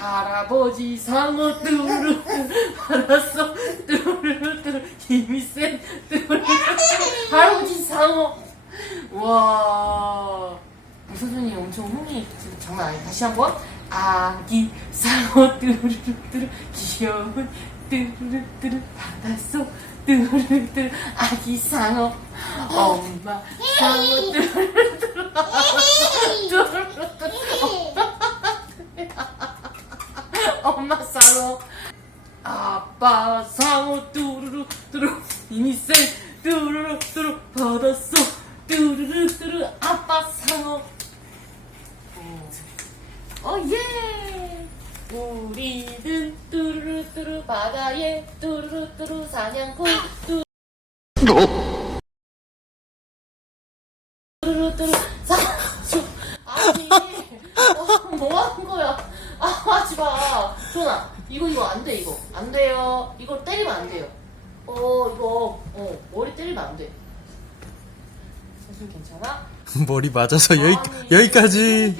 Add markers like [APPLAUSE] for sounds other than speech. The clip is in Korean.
할아버지 상어 뚜루뚜루. 받았어? 뚜루 뚜루. 힘이 센 뚜루뚜루. 할아버지 상어. 와. 선생님 엄청 흥이 장난 아니에요. 다시 한번. 아기 상어 뚜루 뚜루. 귀여운 뚜루 뚜루. 받았어. 뚜루 뚜루. 아기 상어. 엄마 상어 뚜루 뚜루 뚜루뚜루 [LAUGHS] 엄마 상어 아빠 상어 뚜루루 뚜루. 센 뚜루루 뚜루 받았어 뚜루루 뚜루. 아빠 상어 어예. 우리는 뚜루루 뚜루 바다에 뚜루루 뚜루 사냥꾼 뚜루루 뚜루 사냥꾼 아니 어, 뭐 하는 거야 아 하지 마 소나 이거 이거 안 돼 이거. 안 돼요. 이거 때리면 안 돼요. 어 이거. 어 머리 때리면 안돼. 선생님 괜찮아? [LAUGHS] 머리 맞아서 여기, 아니, 여기까지.